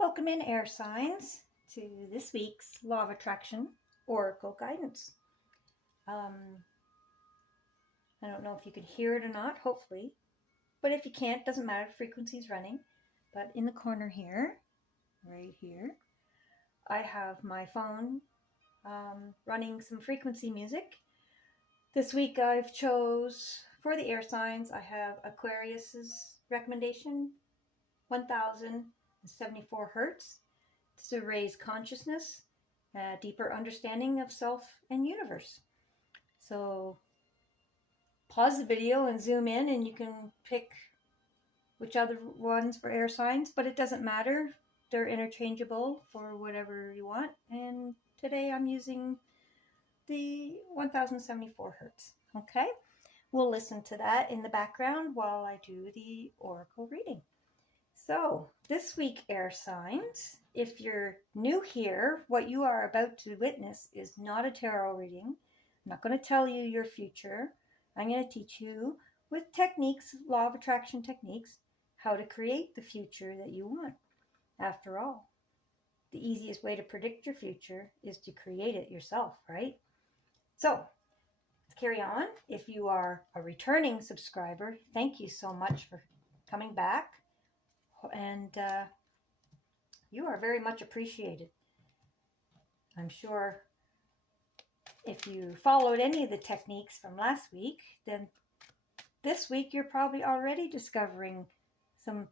Welcome in, air signs, to this week's Law of Attraction Oracle Guidance. I don't know if you can hear it or not, hopefully. But if you can't, doesn't matter, frequency's running. But in the corner here, right here, I have my phone running some frequency music. This week I've chose, for the air signs, I have Aquarius's recommendation, 1074 hertz, to raise consciousness, a deeper understanding of self and universe. So pause the video and zoom in, and you can pick which other ones for air signs, but it doesn't matter. They're interchangeable for whatever you want. And today I'm using the 1074 hertz. Okay, we'll listen to that in the background while I do the oracle reading. So this week, air signs, if you're new here, what you are about to witness is not a tarot reading. I'm not going to tell you your future. I'm going to teach you with techniques, law of attraction techniques, how to create the future that you want. After all, the easiest way to predict your future is to create it yourself, right? So let's carry on. If you are a returning subscriber, thank you so much for coming back. And you are very much appreciated. I'm sure if you followed any of the techniques from last week, then this week you're probably already discovering some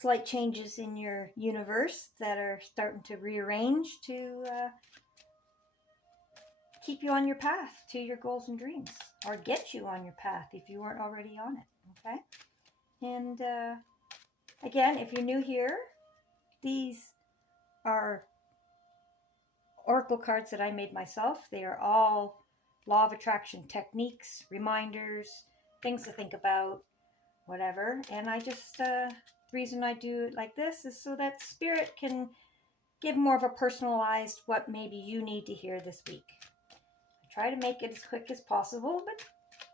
slight changes in your universe that are starting to rearrange to keep you on your path to your goals and dreams, or get you on your path if you weren't already on it, okay? And again, if you're new here, these are oracle cards that I made myself. They are all law of attraction techniques, reminders, things to think about, whatever. And I just, the reason I do it like this is so that spirit can give more of a personalized what maybe you need to hear this week. I try to make it as quick as possible, but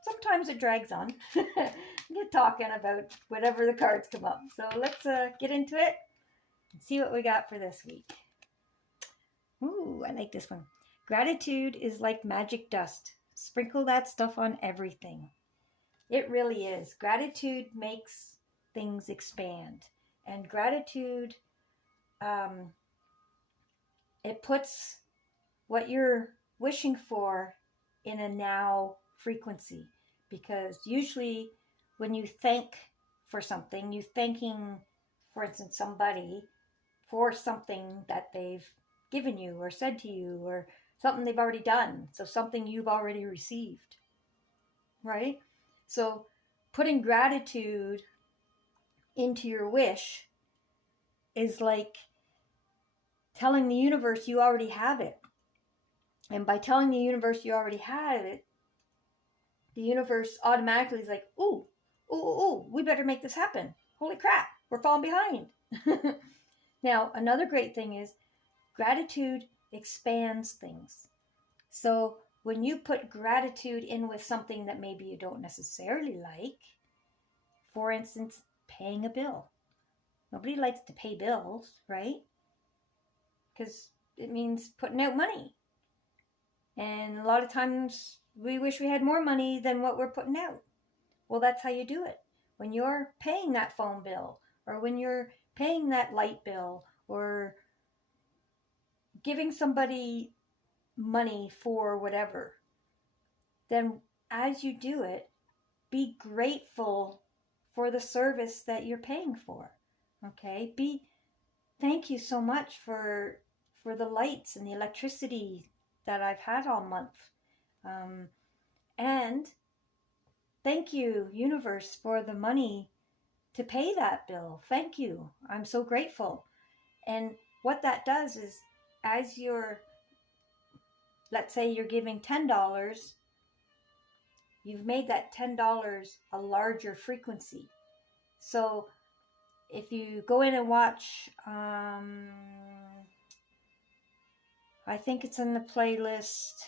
sometimes it drags on. Get talking about whatever the cards come up. So let's get into it and see what we got for this week. Ooh, I like this one. Gratitude is like magic dust. Sprinkle that stuff on everything. It really is. Gratitude makes things expand. And gratitude, it puts what you're wishing for in a now frequency. Because usually when you thank for something, you're thanking, for instance, somebody for something that they've given you or said to you, or something they've already done. So something you've already received, right? So putting gratitude into your wish is like telling the universe you already have it. And by telling the universe you already have it, the universe automatically is like, ooh, we better make this happen. Holy crap, we're falling behind. Now, another great thing is gratitude expands things. So when you put gratitude in with something that maybe you don't necessarily like, for instance, paying a bill. Nobody likes to pay bills, right? Because it means putting out money. And a lot of times we wish we had more money than what we're putting out. Well, that's how you do it. When you're paying that phone bill, or when you're paying that light bill, or giving somebody money for whatever, then as you do it, be grateful for the service that you're paying for. Okay? Thank you so much for the lights and the electricity that I've had all month. And thank you, universe, for the money to pay that bill. Thank you. I'm so grateful. And what that does is, as you're, let's say you're giving $10, you've made that $10 a larger frequency. So if you go in and watch, I think it's in the playlist,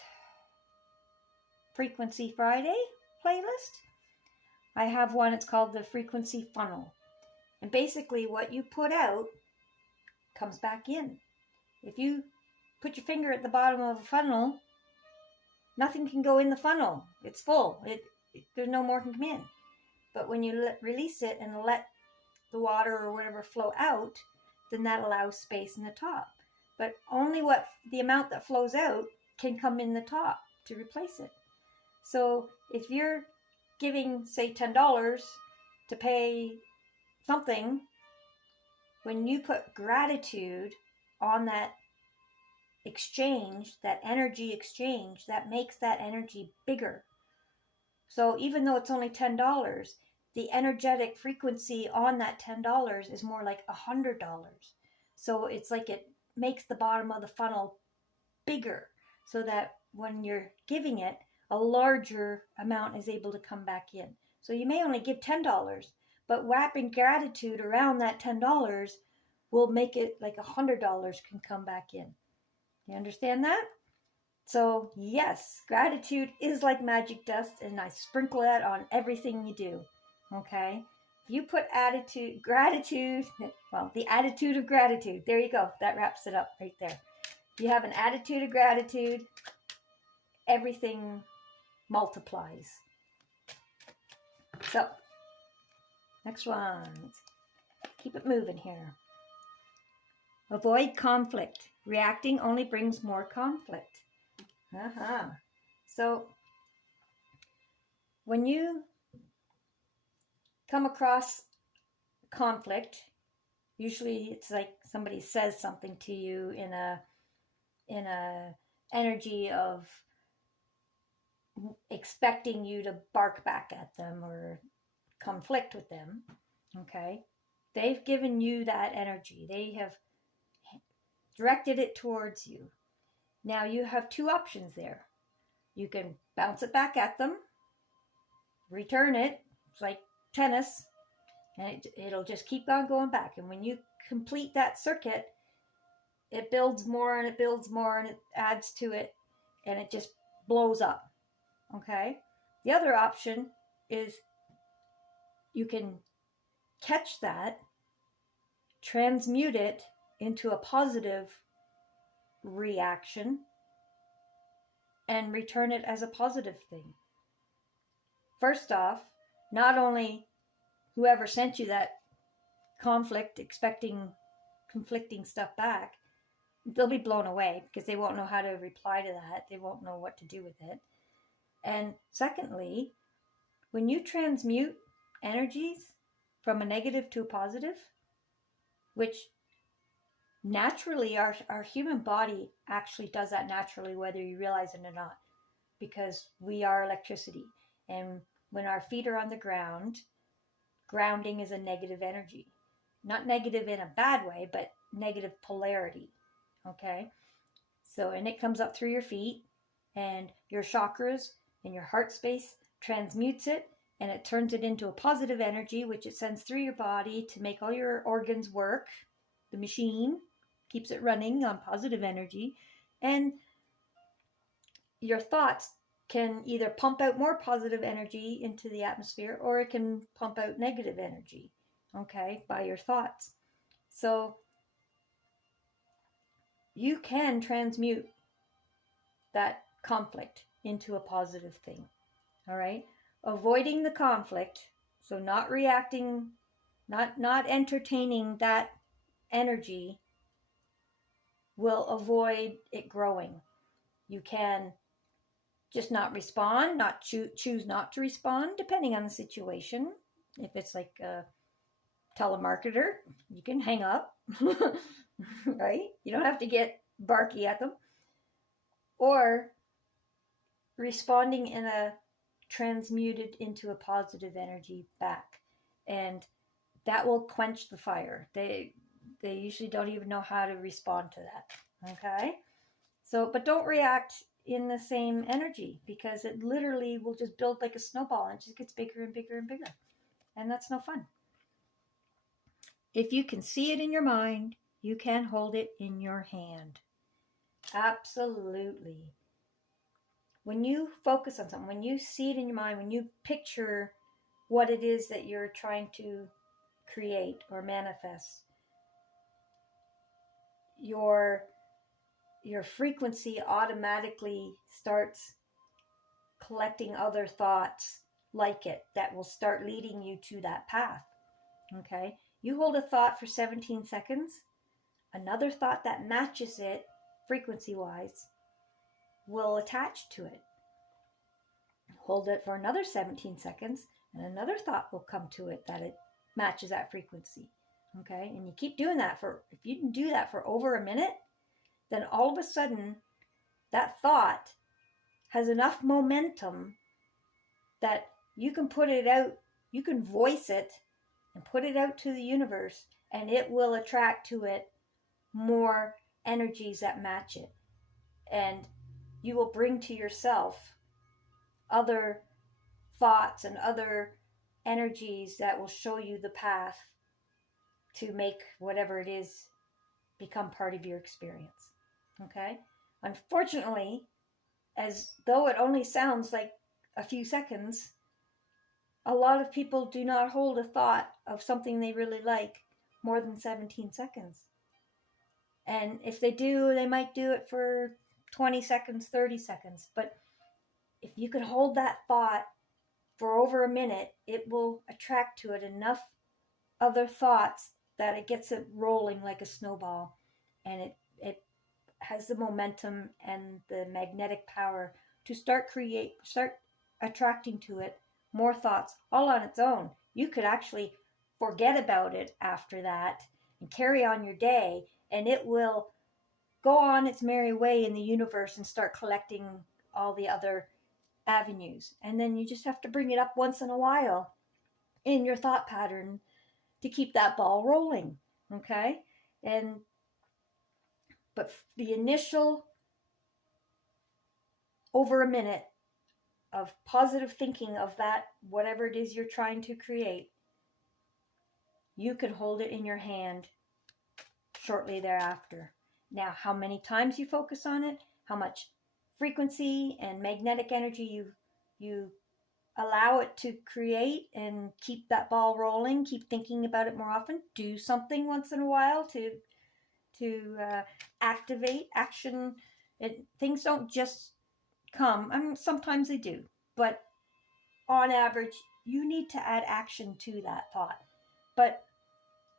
Frequency Friday playlist. I have one, it's called the Frequency Funnel. And basically what you put out comes back in. If you put your finger at the bottom of a funnel, nothing can go in the funnel. It's full. There's no more can come in. But when you release it and let the water or whatever flow out, then that allows space in the top. But only the amount that flows out can come in the top to replace it. So if you're giving, say, $10 to pay something, when you put gratitude on that exchange, that energy exchange, that makes that energy bigger. So even though it's only $10, the energetic frequency on that $10 is more like $100. So it's like it makes the bottom of the funnel bigger, so that when you're giving it, a larger amount is able to come back in. So you may only give $10, but wrapping gratitude around that $10 will make it like $100 can come back in. You understand that? So yes, gratitude is like magic dust, and I sprinkle that on everything you do. Okay? If you put gratitude, well, the attitude of gratitude, there you go. That wraps it up right there. If you have an attitude of gratitude, everything multiplies. So, next one. Let's keep it moving here. Avoid conflict. Reacting only brings more conflict. So, when you come across conflict, usually it's like somebody says something to you in a energy of expecting you to bark back at them or conflict with them. Okay, they've given you that energy. They have directed it towards you. Now you have two options there. You can bounce it back at them, return it. It's like tennis, and it'll just keep on going back. And when you complete that circuit, it builds more and it builds more and it adds to it, and it just blows up. Okay? The other option is you can catch that, transmute it into a positive reaction, and return it as a positive thing. First off, not only whoever sent you that conflict, expecting conflicting stuff back, they'll be blown away because they won't know how to reply to that. They won't know what to do with it. And secondly, when you transmute energies from a negative to a positive, which naturally our human body actually does that naturally, whether you realize it or not, because we are electricity. And when our feet are on the ground, grounding is a negative energy. Not negative in a bad way, but negative polarity. Okay? So, and it comes up through your feet, and your chakras and your heart space transmutes it, and it turns it into a positive energy, which it sends through your body to make all your organs work. The machine keeps it running on positive energy. And your thoughts can either pump out more positive energy into the atmosphere, or it can pump out negative energy, okay, by your thoughts. So you can transmute that conflict into a positive thing, all right? Avoiding the conflict, so not reacting, not entertaining that energy, will avoid it growing. You can just not respond, not choose not to respond, depending on the situation. If it's like a telemarketer, you can hang up, right? You don't have to get barky at them. Or responding in a transmuted into a positive energy back. And that will quench the fire. They usually don't even know how to respond to that. Okay? So, but don't react in the same energy, because it literally will just build like a snowball and it just gets bigger and bigger and bigger. And that's no fun. If you can see it in your mind, you can hold it in your hand. Absolutely. When you focus on something, when you see it in your mind, when you picture what it is that you're trying to create or manifest, your frequency automatically starts collecting other thoughts like it that will start leading you to that path. Okay? You hold a thought for 17 seconds, another thought that matches it frequency wise will attach to it. Hold it for another 17 seconds, and another thought will come to it that it matches that frequency. Okay? And you keep doing that if you can do that for over a minute, then all of a sudden that thought has enough momentum that you can put it out, you can voice it and put it out to the universe, and it will attract to it more energies that match it. And you will bring to yourself other thoughts and other energies that will show you the path to make whatever it is become part of your experience. Okay? Unfortunately, as though it only sounds like a few seconds, a lot of people do not hold a thought of something they really like more than 17 seconds. And if they do, they might do it for 20 seconds, 30 seconds. But if you can hold that thought for over a minute, it will attract to it enough other thoughts that it gets it rolling like a snowball. And it has the momentum and the magnetic power to start attracting to it more thoughts all on its own. You could actually forget about it after that and carry on your day, and it will go on its merry way in the universe and start collecting all the other avenues. And then you just have to bring it up once in a while in your thought pattern to keep that ball rolling. Okay? But the initial over a minute of positive thinking of that, whatever it is you're trying to create, you can hold it in your hand shortly thereafter. Now, how many times you focus on it, how much frequency and magnetic energy you allow it to create and keep that ball rolling, keep thinking about it more often, do something once in a while to activate action. Things don't just come. I mean, sometimes they do, but on average, you need to add action to that thought. But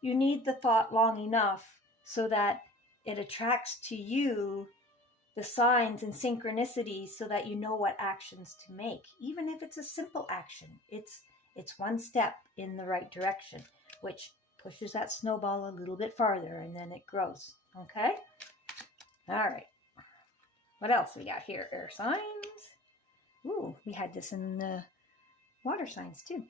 you need the thought long enough so that it attracts to you the signs and synchronicities so that you know what actions to make. Even if it's a simple action, it's one step in the right direction, which pushes that snowball a little bit farther, and then it grows. Okay? All right. What else we got here? Air signs. Ooh, we had this in the water signs too.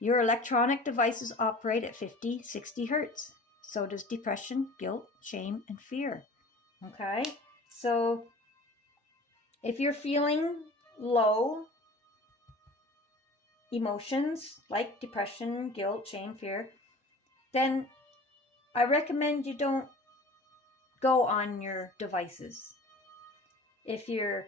Your electronic devices operate at 50, 60 hertz. So does depression, guilt, shame, and fear. Okay? So if you're feeling low emotions like depression, guilt, shame, fear, then I recommend you don't go on your devices. If you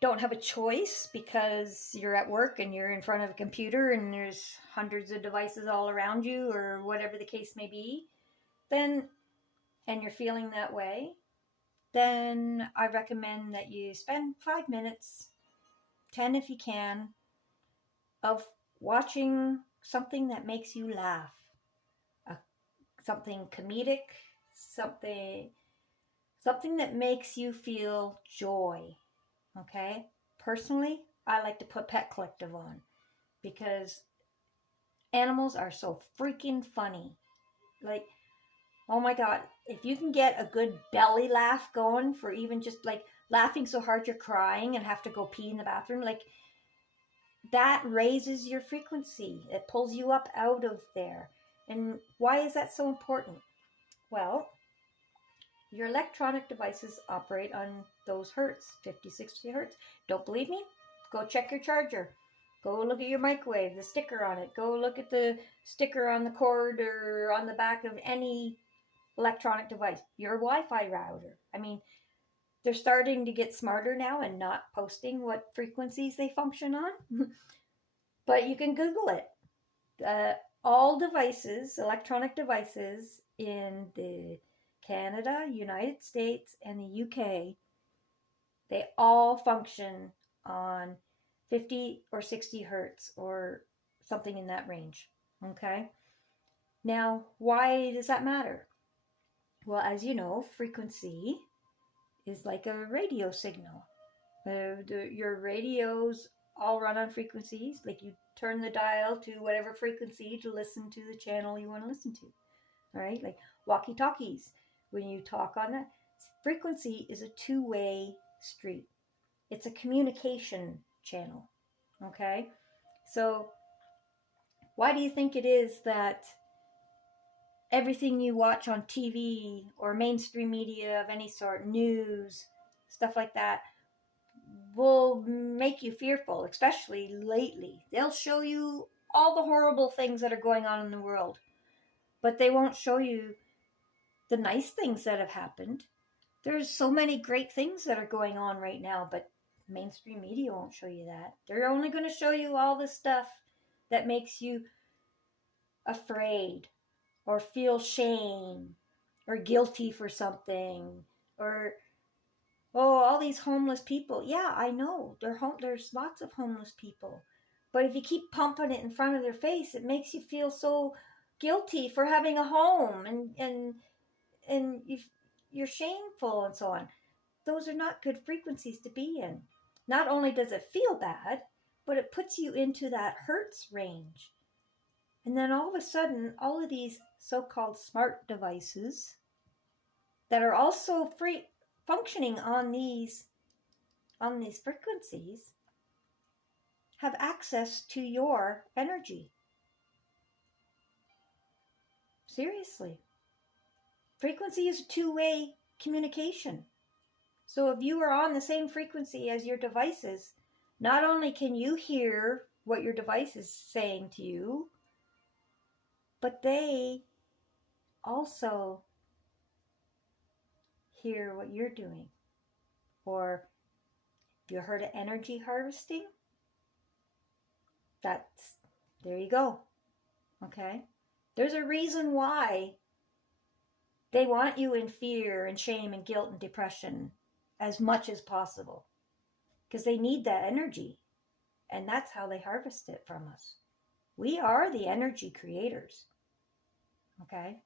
don't have a choice because you're at work and you're in front of a computer and there's hundreds of devices all around you or whatever the case may be, then, and you're feeling that way, then I recommend that you spend 5 minutes, 10 if you can, of watching something that makes you laugh. Something comedic, something that makes you feel joy. Okay? Personally, I like to put Pet Collective on because animals are so freaking funny. Like, oh my God, if you can get a good belly laugh going for even just like laughing so hard you're crying and have to go pee in the bathroom, like that raises your frequency. It pulls you up out of there. And why is that so important? Well, your electronic devices operate on those hertz, 50, 60 hertz. Don't believe me? Go check your charger. Go look at your microwave, the sticker on it. Go look at the sticker on the cord or on the back of any electronic device. Your Wi-Fi router. I mean, they're starting to get smarter now and not posting what frequencies they function on. But you can Google it. All devices, electronic devices in the Canada, United States, and the UK, they all function on 50 or 60 hertz or something in that range. Okay? Now, why does that matter? Well, as you know, frequency is like a radio signal. Your radios all run on frequencies. Like you turn the dial to whatever frequency to listen to the channel you want to listen to. All right? Like walkie-talkies. When you talk on that, frequency is a two-way street. It's a communication channel. Okay? So why do you think it is that everything you watch on TV or mainstream media of any sort, news, stuff like that, will make you fearful, especially lately? They'll show you all the horrible things that are going on in the world, but they won't show you the nice things that have happened. There's so many great things that are going on right now, but mainstream media won't show you that. They're only going to show you all the stuff that makes you afraid or feel shame or guilty for something, or all these homeless people. Yeah, I know there's lots of homeless people, but if you keep pumping it in front of their face, it makes you feel so guilty for having a home, and you're shameful and so on. Those are not good frequencies to be in. Not only does it feel bad, but it puts you into that hertz range. And then all of a sudden, all of these so-called smart devices that are also functioning on these frequencies have access to your energy. Seriously. Frequency is a two-way communication. So if you are on the same frequency as your devices, not only can you hear what your device is saying to you, but they also hear what you're doing. Or if you heard of energy harvesting, there you go. Okay? There's a reason why they want you in fear and shame and guilt and depression as much as possible. Because they need that energy. And that's how they harvest it from us. We are the energy creators. Okay?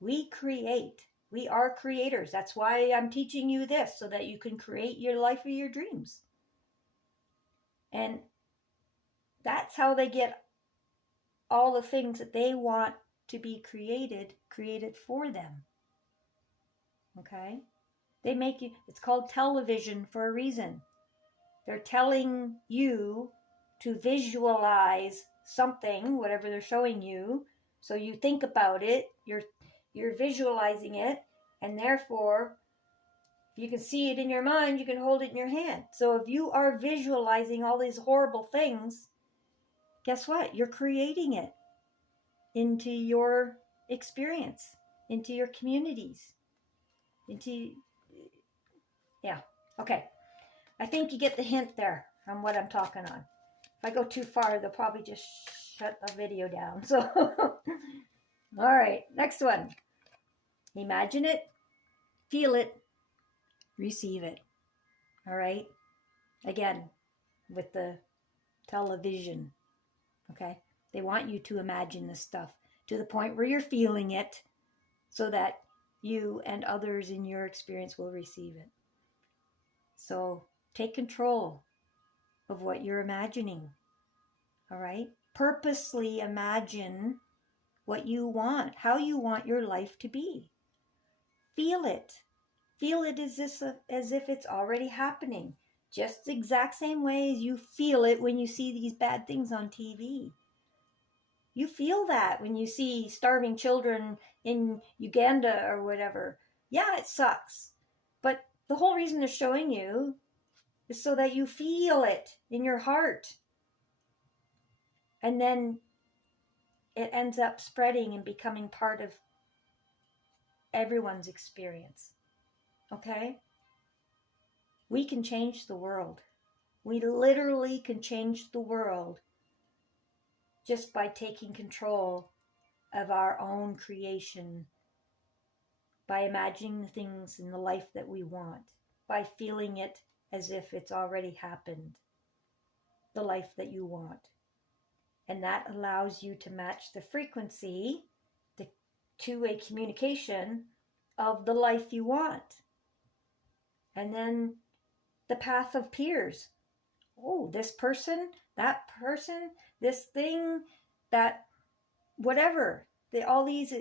We create. We are creators. That's why I'm teaching you this, so that you can create your life of your dreams. And that's how they get all the things that they want to be created for them. Okay? They make you, it's called television for a reason. They're telling you to visualize something, whatever they're showing you. So you think about it, you're visualizing it, and therefore, if you can see it in your mind, you can hold it in your hand. So if you are visualizing all these horrible things, guess what? You're creating it into your experience, into your communities, yeah, okay. I think you get the hint there on what I'm talking on. If I go too far, they'll probably just shut the video down. So, all right, next one. Imagine it, feel it, receive it. All right? Again, with the television, okay? They want you to imagine this stuff to the point where you're feeling it so that you and others in your experience will receive it. So take control of what you're imagining. All right? Purposely imagine what you want, how you want your life to be. Feel it. Feel it as if it's already happening. Just the exact same way as you feel it when you see these bad things on TV. You feel that when you see starving children in Uganda or whatever. Yeah, it sucks. But the whole reason they're showing you is so that you feel it in your heart. And then it ends up spreading and becoming part of everyone's experience. Okay? We can change the world. We literally can change the world just by taking control of our own creation by imagining the things in the life that we want, by feeling it as if it's already happened, the life that you want. And that allows you to match the frequency, the two-way communication of the life you want. And then the path appears. Oh, this person, that person, this thing, that whatever. All these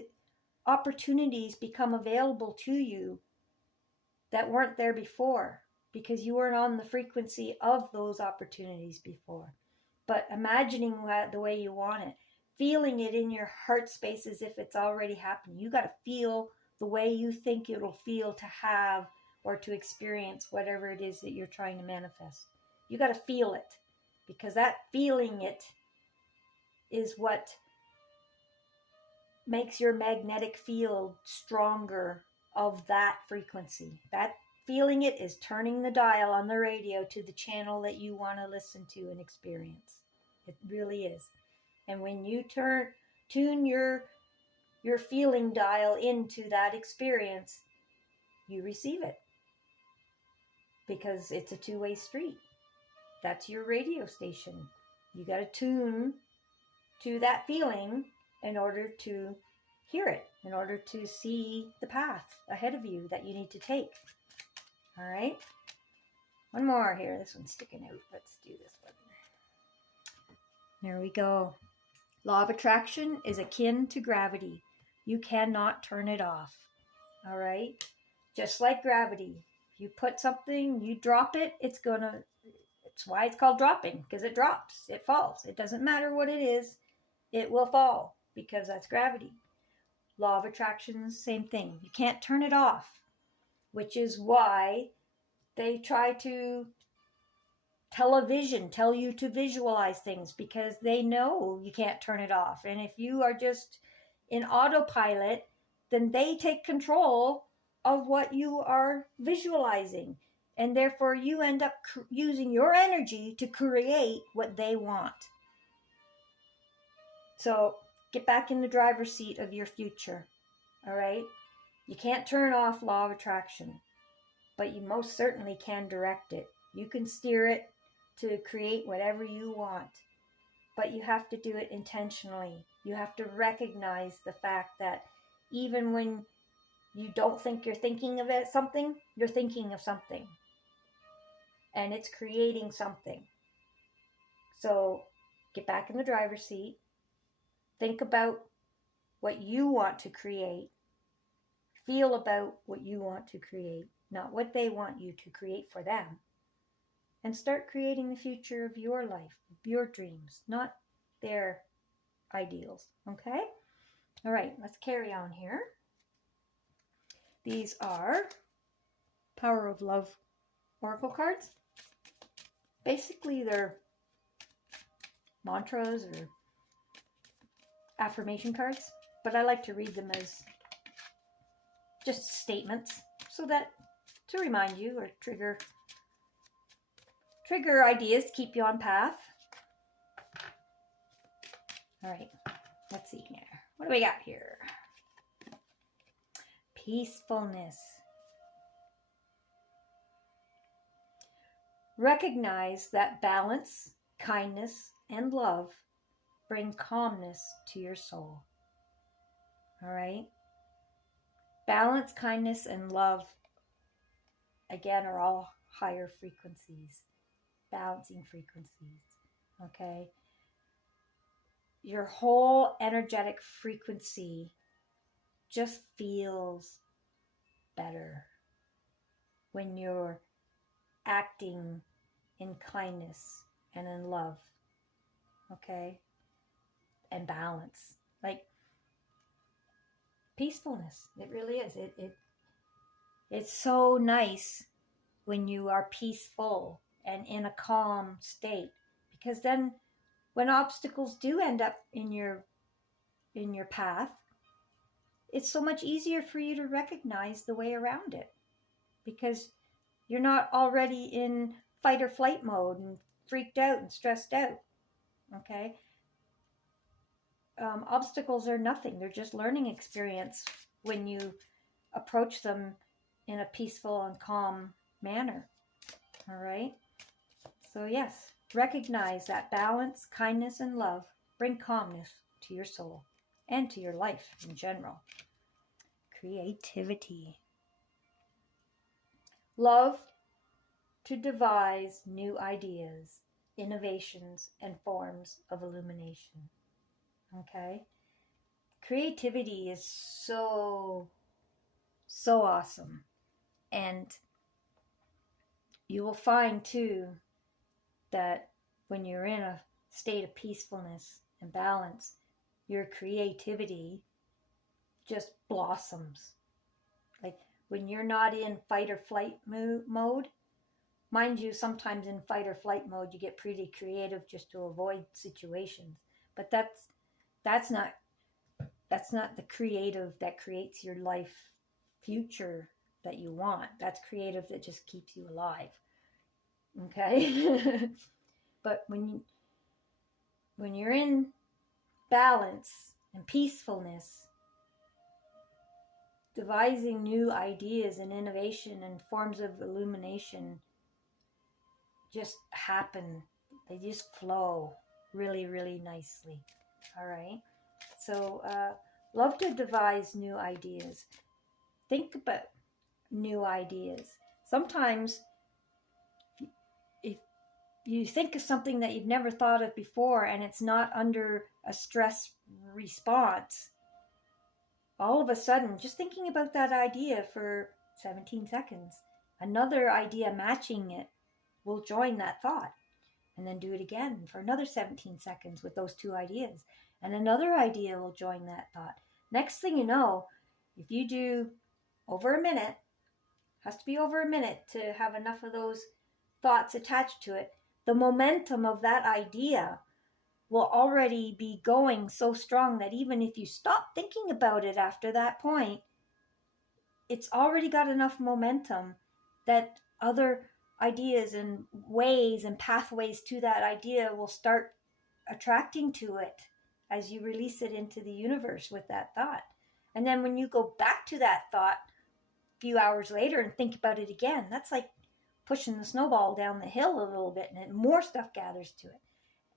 opportunities become available to you that weren't there before because you weren't on the frequency of those opportunities before. But imagining the way you want it, feeling it in your heart space as if it's already happened. You got to feel the way you think it'll feel to have or to experience whatever it is that you're trying to manifest. You got to feel it, because that feeling it is what makes your magnetic field stronger of that frequency. That feeling it is turning the dial on the radio to the channel that you want to listen to and experience. It really is. And when you tune your feeling dial into that experience, you receive it. Because it's a two-way street. That's your radio station. You got to tune to that feeling in order to hear it, in order to see the path ahead of you that you need to take. All right. One more here. This one's sticking out. Let's do this one. There we go. Law of attraction is akin to gravity. You cannot turn it off. All right. Just like gravity. If you put something, you drop it, it's why it's called dropping, because it drops, it falls. It doesn't matter what it is, it will fall, because that's gravity. Law of attraction, same thing. You can't turn it off, which is why they try to tell you to visualize things, because they know you can't turn it off. And if you are just in autopilot, then they take control of what you are visualizing. And therefore you end up using your energy to create what they want. So get back in the driver's seat of your future. All right? You can't turn off law of attraction, but you most certainly can direct it. You can steer it to create whatever you want, but you have to do it intentionally. You have to recognize the fact that even when you don't think you're thinking of something, you're thinking of something. And it's creating something. So get back in the driver's seat. Think about what you want to create. Feel about what you want to create, not what they want you to create for them. And start creating the future of your life, your dreams, not their ideals. Okay? All right, let's carry on here. These are Power of Love Oracle cards. Basically, they're mantras or affirmation cards, but I like to read them as just statements so that to remind you or trigger ideas to keep you on path. All right, let's see here. What do we got here? Peacefulness. Recognize that balance, kindness, and love bring calmness to your soul. All right? Balance, kindness, and love, again, are all higher frequencies, balancing frequencies. Okay? Your whole energetic frequency just feels better when you're acting in kindness and in love, okay, and balance, like peacefulness. It really is. It's so nice when you are peaceful and in a calm state, because then when obstacles do end up in your path, it's so much easier for you to recognize the way around it, because you're not already in fight or flight mode and freaked out and stressed out. Okay? Obstacles are nothing. They're just learning experience when you approach them in a peaceful and calm manner. All right? So yes, recognize that balance, kindness, and love bring calmness to your soul and to your life in general. Creativity. Love to devise new ideas, innovations, and forms of illumination. Okay? Creativity is so awesome. And you will find too that when you're in a state of peacefulness and balance, your creativity just blossoms. Like when you're not in fight or flight mode, mind you, sometimes in fight or flight mode you get pretty creative just to avoid situations, but that's not the creative that creates your life future that you want. That's creative that just keeps you alive. Okay? But when you're in balance and peacefulness, devising new ideas and innovation and forms of illumination just happen. They just flow really, really nicely. All right? So, love to devise new ideas. Think about new ideas. Sometimes if you think of something that you've never thought of before and it's not under a stress response, all of a sudden, just thinking about that idea for 17 seconds, another idea matching it will join that thought. And then do it again for another 17 seconds with those two ideas. And another idea will join that thought. Next thing you know, if you do over a minute, has to be over a minute to have enough of those thoughts attached to it, the momentum of that idea will already be going so strong that even if you stop thinking about it after that point, it's already got enough momentum that other ideas and ways and pathways to that idea will start attracting to it as you release it into the universe with that thought. And then when you go back to that thought a few hours later and think about it again, that's like pushing the snowball down the hill a little bit, and more stuff gathers to it.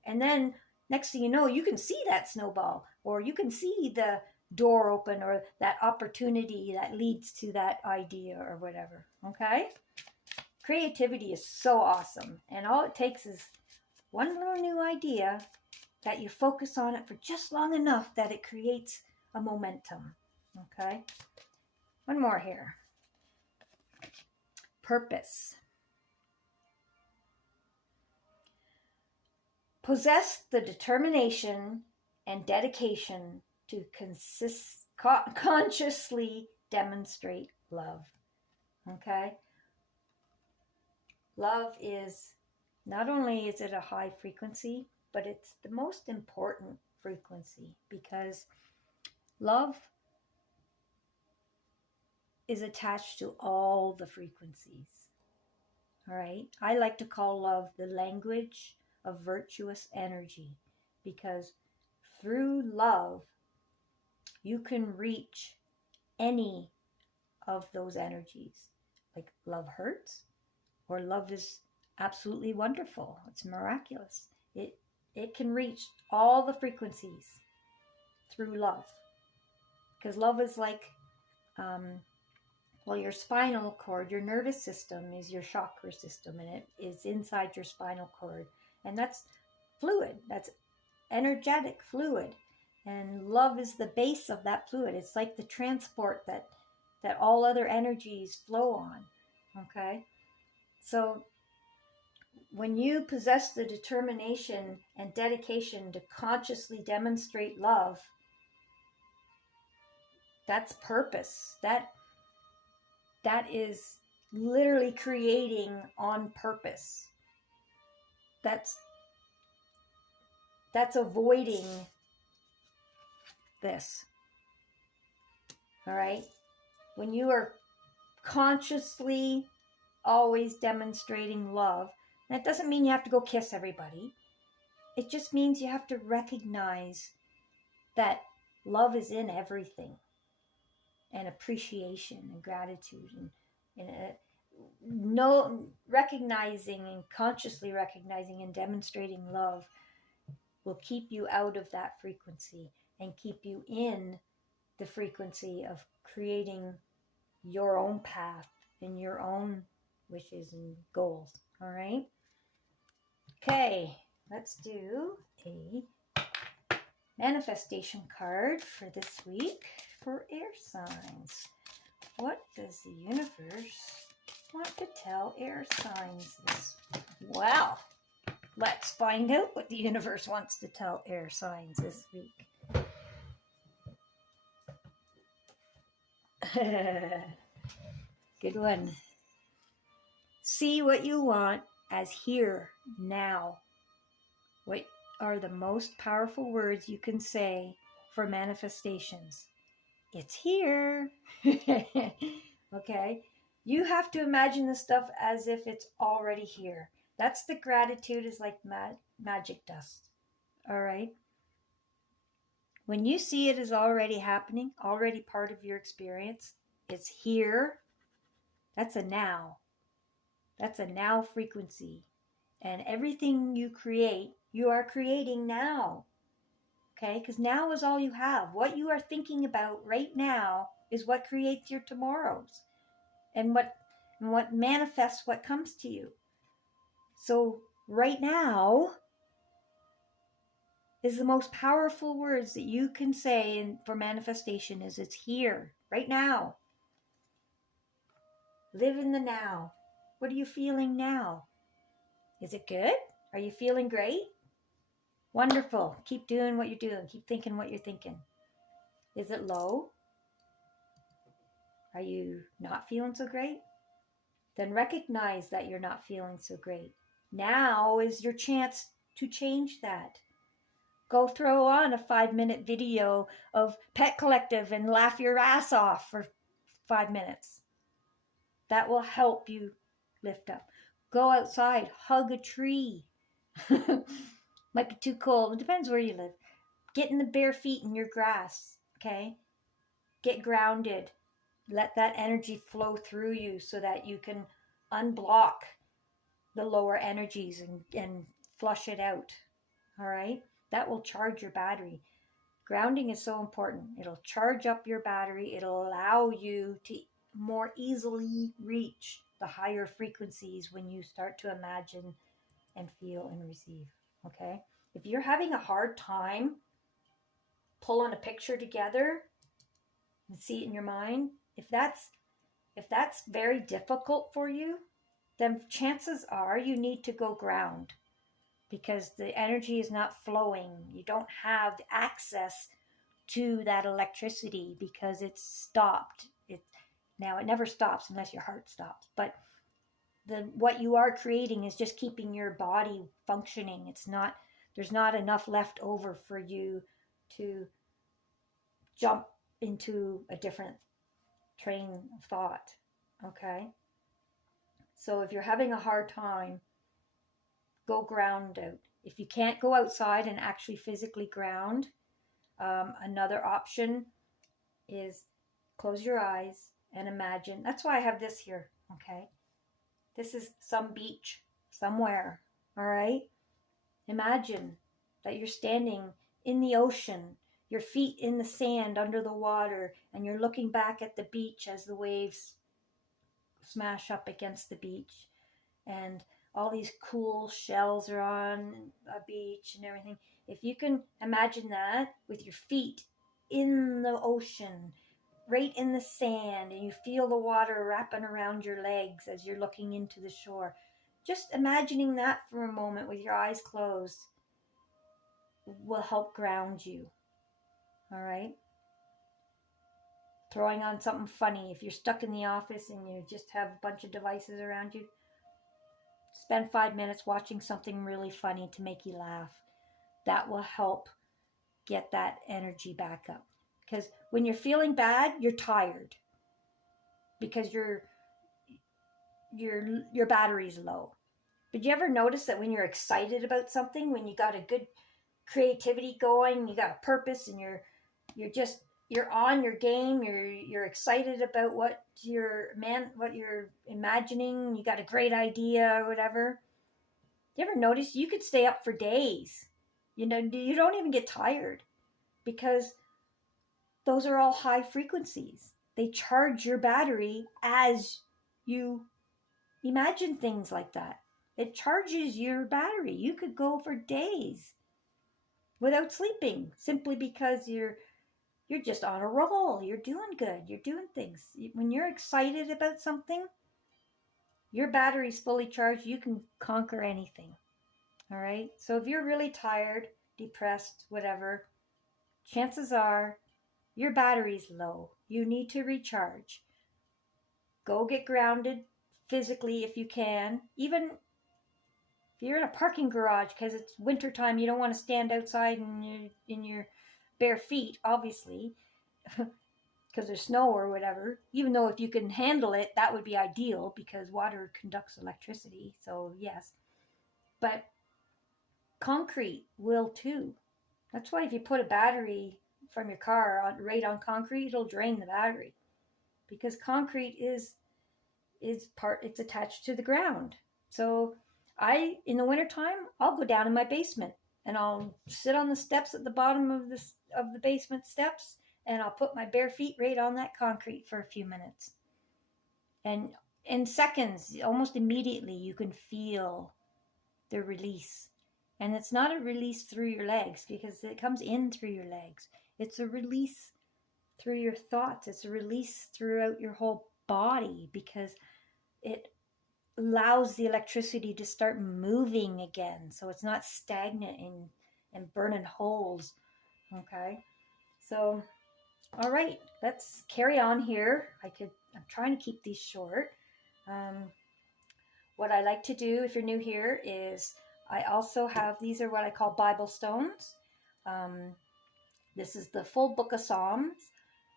And then next thing you know, you can see that snowball, or you can see the door open, or that opportunity that leads to that idea or whatever. Okay? Creativity is so awesome. And all it takes is one little new idea that you focus on it for just long enough that it creates a momentum. Okay? One more here. Purpose. Possess the determination and dedication to consciously demonstrate love. Okay? Love is, not only is it a high frequency, but it's the most important frequency, because love is attached to all the frequencies. All right? I like to call love the language of virtuous energy, because through love you can reach any of those energies. Like love hurts, or love is absolutely wonderful. It's miraculous. It can reach all the frequencies through love, because love is like your spinal cord, your nervous system is your chakra system, and it is inside your spinal cord. And that's fluid. That's energetic fluid. And love is the base of that fluid. It's like the transport that all other energies flow on. Okay? So when you possess the determination and dedication to consciously demonstrate love, that's purpose. That is literally creating on purpose. That's avoiding this. All right? When you are consciously always demonstrating love, that doesn't mean you have to go kiss everybody. It just means you have to recognize that love is in everything. and appreciation and gratitude and no recognizing and consciously recognizing and demonstrating love will keep you out of that frequency and keep you in the frequency of creating your own path and your own wishes and goals. All right. Okay, let's do a manifestation card for this week for air signs. What does the universe want to tell air signs this week? Well, let's find out what the universe wants to tell air signs this week. Good one. See what you want as here, now. What are the most powerful words you can say for manifestations? It's here. Okay? You have to imagine the stuff as if it's already here. That's the gratitude is like magic dust. All right? When you see it as already happening, already part of your experience, it's here. That's a now. That's a now frequency. And everything you create, you are creating now. Okay? Because now is all you have. What you are thinking about right now is what creates your tomorrows. And what manifests what comes to you. So right now is the most powerful words that you can say for manifestation is it's here, right now. Live in the now. What are you feeling now? Is it good? Are you feeling great? Wonderful. Keep doing what you're doing. Keep thinking what you're thinking. Is it low? Are you not feeling so great? Then recognize that you're not feeling so great. Now is your chance to change that. Go throw on a 5-minute video of Pet Collective and laugh your ass off for 5 minutes. That will help you lift up. Go outside, hug a tree. Might be too cold. It depends where you live. Get in the bare feet in your grass, okay? Get grounded. Let that energy flow through you so that you can unblock the lower energies and flush it out, all right? That will charge your battery. Grounding is so important. It'll charge up your battery. It'll allow you to more easily reach the higher frequencies when you start to imagine and feel and receive, okay? If you're having a hard time pulling a picture together and see it in your mind, if that's very difficult for you, then chances are you need to go ground because the energy is not flowing. You don't have access to that electricity because it's stopped. Now it never stops unless your heart stops, but what you are creating is just keeping your body functioning. There's not enough left over for you to jump into a different train of thought, okay? So if you're having a hard time, go ground out. If you can't go outside and actually physically ground, another option is close your eyes and imagine. That's why I have this here, okay? This is some beach somewhere, all right? Imagine that you're standing in the ocean, your feet in the sand under the water, and you're looking back at the beach as the waves smash up against the beach. And all these cool shells are on a beach and everything. If you can imagine that with your feet in the ocean, right in the sand, and you feel the water wrapping around your legs as you're looking into the shore, just imagining that for a moment with your eyes closed will help ground you. All right? Throwing on something funny. If you're stuck in the office and you just have a bunch of devices around you, spend 5 minutes watching something really funny to make you laugh. That will help get that energy back up. Because when you're feeling bad, you're tired. Because your battery's low. But you ever notice that when you're excited about something, when you got a good creativity going, you got a purpose, and you're you're on your game, you're excited about what you're imagining, you got a great idea or whatever. You ever notice you could stay up for days? You know, you don't even get tired because those are all high frequencies. They charge your battery as you imagine things like that. It charges your battery. You could go for days without sleeping simply because you're just on a roll. You're doing good. You're doing things. When you're excited about something, your battery's fully charged. You can conquer anything. All right. So if you're really tired, depressed, whatever, chances are your battery's low. You need to recharge. Go get grounded physically if you can. Even if you're in a parking garage because it's wintertime, you don't want to stand outside in your bare feet, obviously, because there's snow or whatever. Even though if you can handle it, that would be ideal because water conducts electricity. So yes, but concrete will too. That's why if you put a battery from your car right on concrete, it'll drain the battery because concrete is it's attached to the ground. So in the wintertime, I'll go down in my basement and I'll sit on the steps at the bottom of the basement steps and I'll put my bare feet right on that concrete for a few minutes. And in seconds, almost immediately, you can feel the release. And it's not a release through your legs because it comes in through your legs. It's a release through your thoughts. It's a release throughout your whole body because it allows the electricity to start moving again. So it's not stagnant and burning holes. Okay. So, all right, let's carry on here. I'm trying to keep these short. What I like to do if you're new here is I also have, these are what I call Bible stones. This is the full book of Psalms,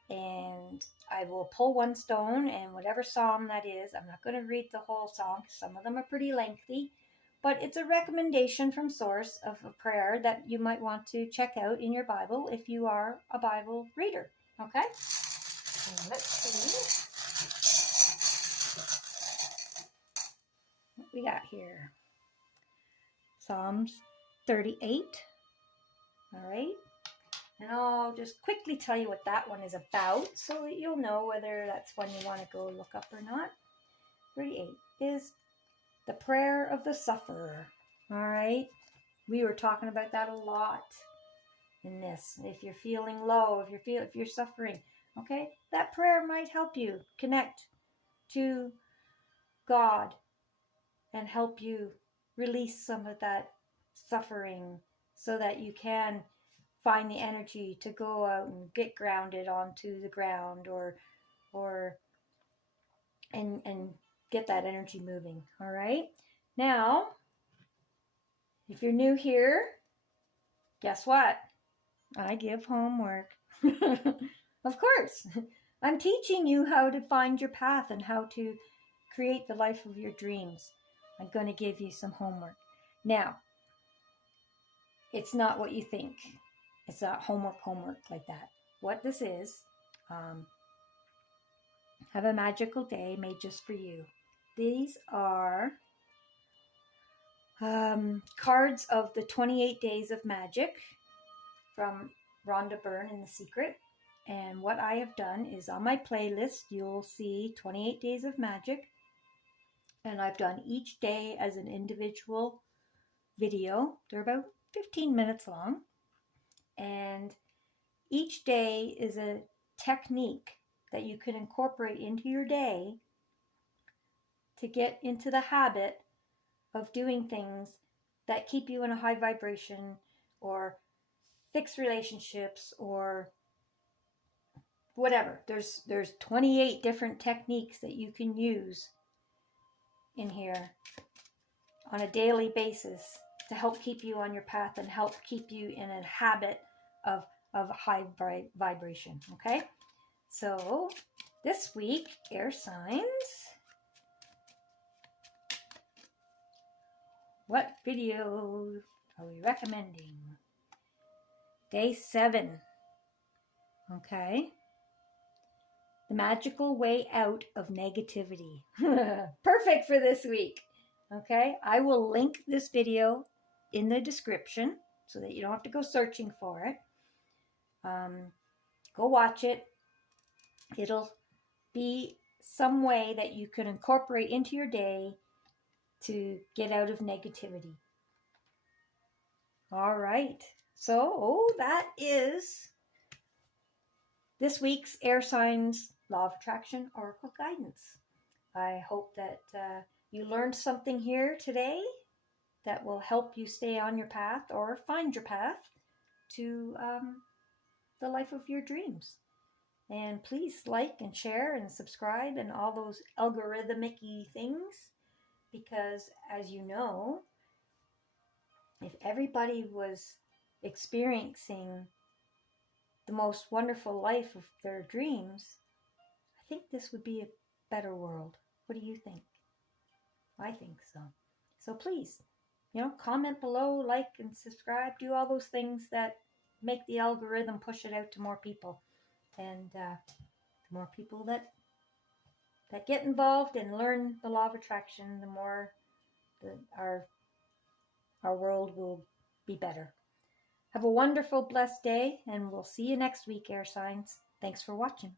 and I will pull one stone, and whatever psalm that is, I'm not going to read the whole psalm because some of them are pretty lengthy, but it's a recommendation from source of a prayer that you might want to check out in your Bible if you are a Bible reader. Okay? And let's see what we got here. Psalms 38. All right. And I'll just quickly tell you what that one is about so that you'll know whether that's one you want to go look up or not. 38 is the prayer of the sufferer. All right. We were talking about that a lot in this. If you're feeling low, if you're suffering, okay, that prayer might help you connect to God and help you release some of that suffering so that you can find the energy to go out and get grounded onto the ground and get that energy moving. All right. Now, if you're new here, guess what? I give homework. Of course. I'm teaching you how to find your path and how to create the life of your dreams. I'm going to give you some homework. Now, it's not what you think. It's not homework like that. What this is, have a magical day made just for you. These are cards of the 28 Days of Magic from Rhonda Byrne in The Secret. And what I have done is on my playlist, you'll see 28 Days of Magic. And I've done each day as an individual video. They're about 15 minutes long. And each day is a technique that you can incorporate into your day to get into the habit of doing things that keep you in a high vibration or fix relationships or whatever. There's 28 different techniques that you can use in here on a daily basis to help keep you on your path and help keep you in a habit of high vibration. Okay, so this week, air signs. What video are we recommending? Day 7. Okay? The magical way out of negativity. Perfect for this week. Okay? I will link this video in the description so that you don't have to go searching for it. Go watch it. It'll be some way that you can incorporate into your day to get out of negativity. All right. So that is this week's Air Signs Law of Attraction Oracle Guidance. I hope that you learned something here today that will help you stay on your path or find your path to the life of your dreams. And please like and share and subscribe and all those algorithmic-y things, because as you know, if everybody was experiencing the most wonderful life of their dreams, I think this would be a better world. What do you think? I think so. So please, comment below, like and subscribe, do all those things that make the algorithm push it out to more people. And the more people that get involved and learn the law of attraction, the more our world will be better. Have a wonderful, blessed day, and we'll see you next week, Air Signs. Thanks for watching.